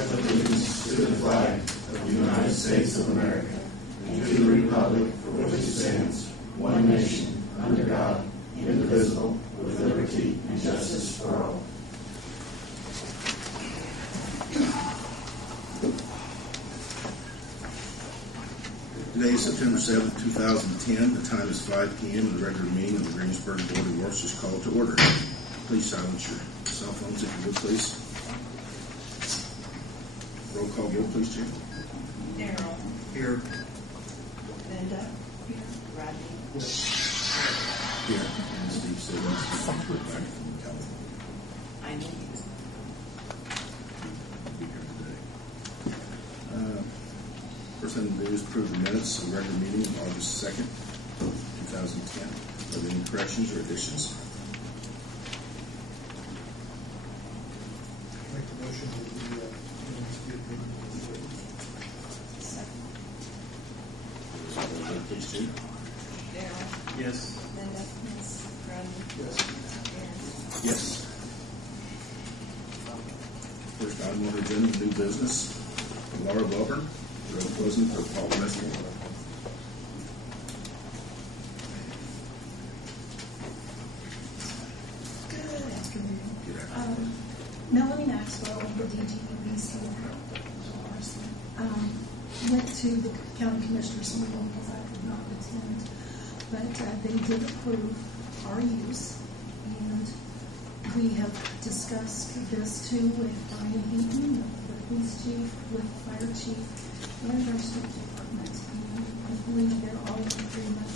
pledge allegiance to the flag of the United States of America and to the republic for which it stands, one nation, under God, indivisible, with liberty and justice for all. Today is September 7th, 2010. The time is 5 p.m. and the regular meeting of the Greensburg Board of Works is called to order. Please silence your cell phones if you would, please. Roll call vote, please, Jim. Darrell. Here. Linda. Here. Rodney. Here. And Steve said that's back from California. I know you. Be here today. First thing to do is approve the minutes of the regular meeting of August 2nd, 2010. Are there any corrections or additions? Make the motion that we minutes be approved. Second. Please, Jim. Darrell. Yes. Linda. Yes. Rodney. Yes. Aaron. Yes. First item on the agenda, new business. Laura Welburn, road closing for Paul Western. Good afternoon. Good afternoon. Melanie Maxwell of the DGBC went to the county commissioners meeting because I could not attend, but they did approve our use, and we have discussed this too with Brian Heaton, the police chief, with the fire chief, and our street department. And I believe they're all in agreement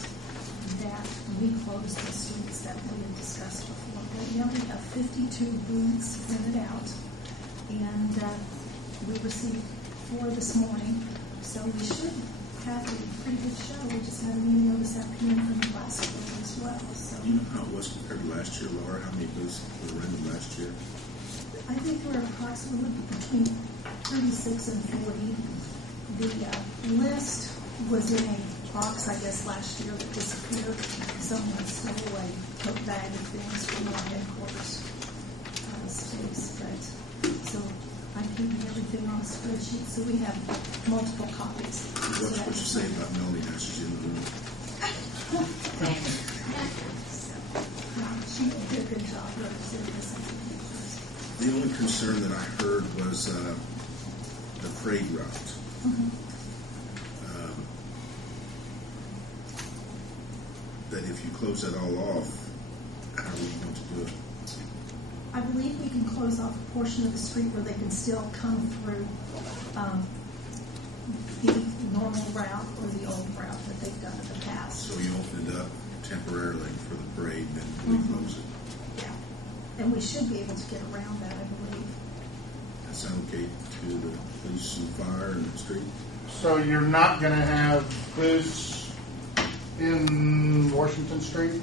that we close the streets that we had discussed before. Right now we have 52 booths printed out, and we received 4 this morning, so we should have a pretty good show. We just had a meeting this afternoon from the last quarter as well. So Do you know how it was compared to last year, Laura? How many booths were rented last year? I think there were approximately between 36 and 40. The list was in a box, I guess, last year that disappeared. Someone stole a tote bag of things from our headquarters space. But so I'm keeping everything on a spreadsheet, so we have multiple copies. What's what you say about Melanie now she's in the room? She did a good job representing us. The only concern that I heard was the parade route. Mm-hmm. That if you close that all off, how are we going to do it? I believe we can close off a portion of the street where they can still come through the normal route or the old route that they've done in the past. So you open it up temporarily for the parade and then we close it. Yeah. And we should be able to get around that, I believe. That sound okay to the police and fire and the street? So you're not going to have booths in Washington Street?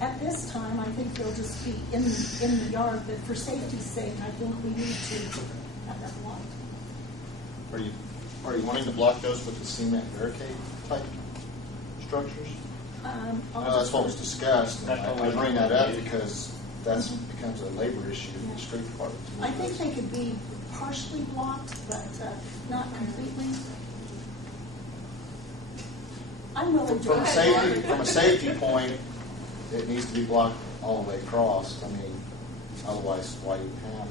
At this time, I think they'll just be in the yard, but for safety's sake, I think we need to have that blocked. Are you wanting to block those with the cement barricade type structures? I know that's what was discussed. And I bring that up because that becomes a labor issue in the street department. I think they could be partially blocked, but not completely. I'm willing to. From a safety point, it needs to be blocked all the way across. I mean, otherwise, why you have?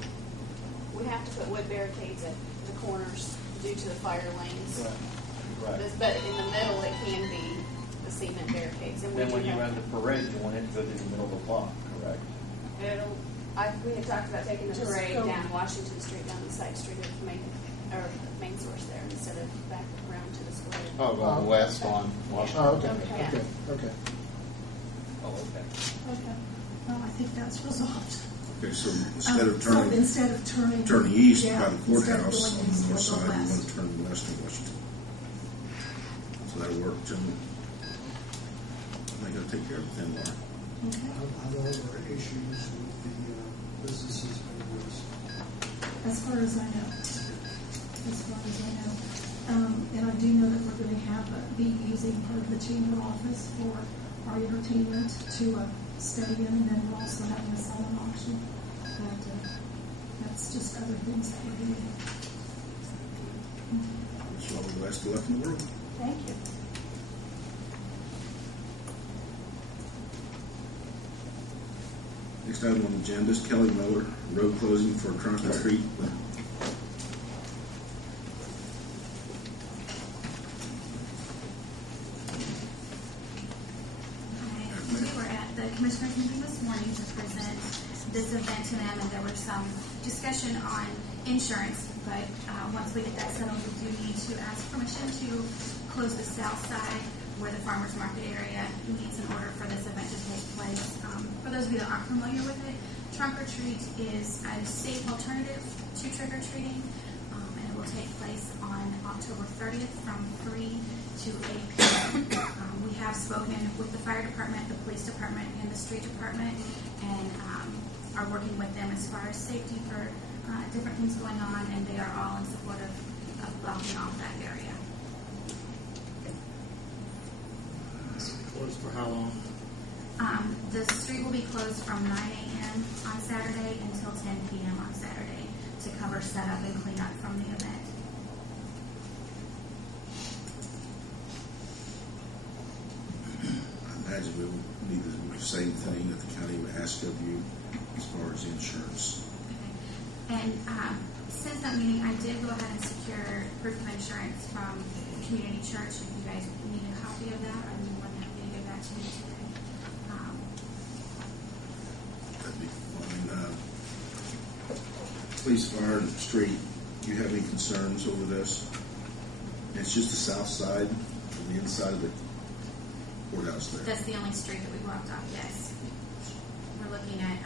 We have to put wood barricades at the corners due to the fire lanes. Right. But in the middle, it can be the cement barricades. And Then when you run the parade, you want it to go through the middle of the block, correct? we had talked about taking the Just parade go down Washington Street, down the side street of main source there, instead of back around to the square. Oh, going west on Washington. Oh, okay. Yeah. Okay. Oh, okay. Okay. Well, I think that's resolved. Okay, so instead of turning east by the courthouse on the north side, we want to turn west to Washington. So that'll work, gentlemen. I think I'll take care of it then, Laura. Okay. How are our issues with the businesses and those? As far as I know. And I do know that we're going to be using part of the chamber office for our entertainment to stay in, and then we're also having a silent auction. But that's just other things that we're doing. Wish you all the best of luck in the world. Thank you. Next item on the agenda is Kelly Miller, road closing for trunk or treat. We were at the commissioners meeting this morning to present this event to them, and there was some discussion on insurance, but once we get that settled, we do need to ask permission to close the south side where the farmers market area meets in order for this event to take place. For those of you that aren't familiar with it, trunk or treat is a safe alternative to trick or treating, and it will take place on October 30th from 3 to 8 p.m. We have spoken with the fire department, the police department, and the street department, and are working with them as far as safety for different things going on, and they are all in support of blocking off that area. Closed for how long? The street will be closed from 9 a.m. on Saturday until 10 p.m. on Saturday to cover setup and cleanup from the event. I imagine we will need the same thing that the county would ask of you as far as insurance. Okay. And since that meeting, I did go ahead and secure proof of insurance from Community Church. If you guys need a copy of that, I'm more than happy to give that to you today. That'd be fine. Police, fire, and street, do you have any concerns over this? It's just the south side and the inside of the courthouse there. That's the only street that we blocked off, yes. We're looking at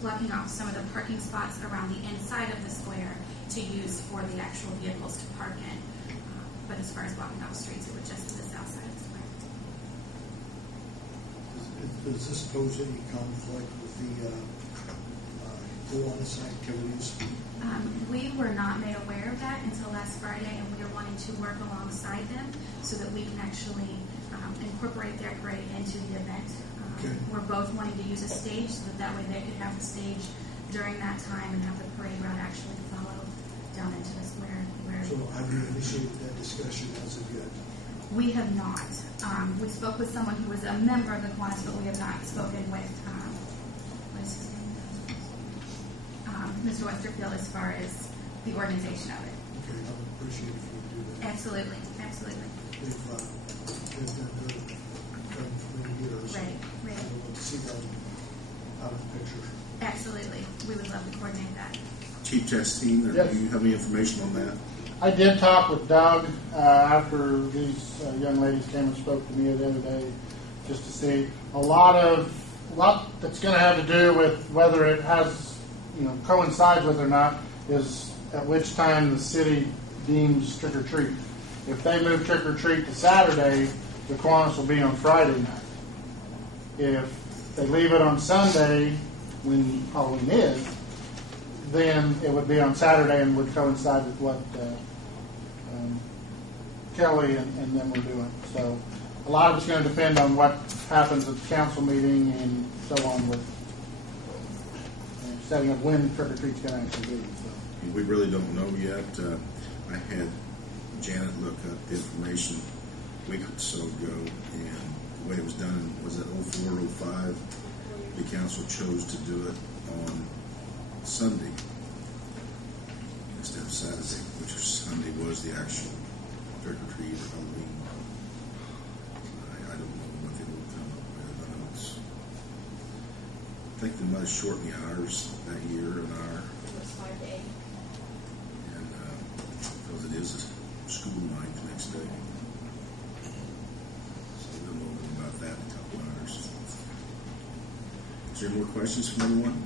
blocking off some of the parking spots around the inside of the square to use for the actual vehicles to park in. But as far as blocking off streets, it would just be the south side of the square. Does this pose any conflict with the Kiwanis activities? We were not made aware of that until last Friday, and we are wanting to work alongside them so that we can actually incorporate their parade into the event. Okay. We're both wanting to use a stage so that way they could have the stage during that time and have the parade route actually follow down into the square. So have you initiated that discussion as of yet? We have not. We spoke with someone who was a member of the Kiwanis, but we have not spoken with what is his name? Mr. Westerfield as far as the organization of it. Okay, I would appreciate if you would do that. Absolutely, absolutely. They've been doing it for many years. Right. I would like to see them out of the picture. Absolutely. We would love to coordinate that. Chief Chastain, Yes. do you have any information on that? I did talk with Doug after these young ladies came and spoke to me the other day, just to see a lot that's going to have to do with whether it has, coincides with or not, is at which time the city deems trick or treat. If they move trick or treat to Saturday, the Kiwanis will be on Friday night. If they leave it on Sunday, when Halloween is, then it would be on Saturday and would coincide with what Kelly and them were doing. So a lot of it's going to depend on what happens at the council meeting and so on with setting up when trick or treat's going to actually be. So. We really don't know yet. I had Janet look up the information a week or so ago, and the way it was done was at 04, 05. The council chose to do it on Sunday instead of Saturday, which Sunday was the actual trick or treat or Halloween. I don't know what they will come up with. I think they might have shortened the hours that year an hour. It was 5 to 8. And because it is a school night the next day. So we'll know more about that in a couple hours. Is there any more questions from anyone?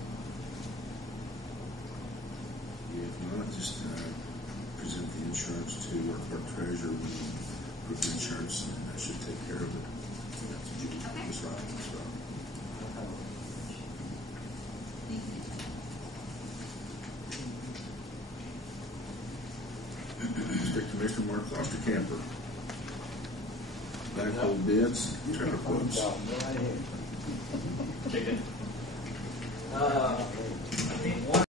If not, just present the insurance to our clerk treasurer with the insurance, and that should take care of it. Okay. That's right. District Commissioner Mark Foster-Camper. Backhoe bids, trailer quotes. Chicken.